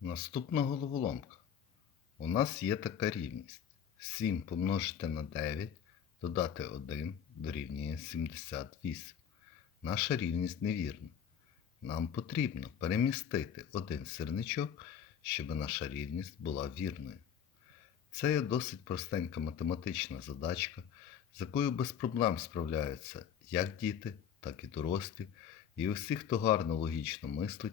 Наступна головоломка. У нас є така рівність. 7 помножити на 9, додати 1 дорівнює 78. Наша рівність невірна. Нам потрібно перемістити один сирничок, щоб наша рівність була вірною. Це є досить простенька математична задачка, з якою без проблем справляються як діти, так і дорослі, і усі, хто гарно логічно мислить,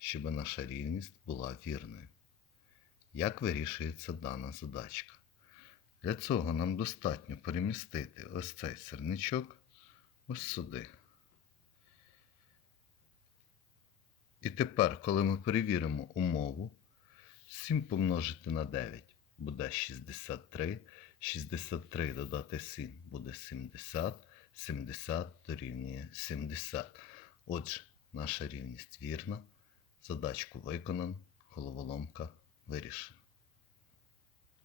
щоб наша рівність була вірною. Як вирішується дана задачка? Для цього нам достатньо перемістити ось цей сирничок ось сюди. І тепер, коли ми перевіримо умову, 7 помножити на 9 буде 63, 63 додати 7 буде 70, 70 дорівнює 70. Отже, наша рівність вірна, задачку виконано, головоломка вирішена.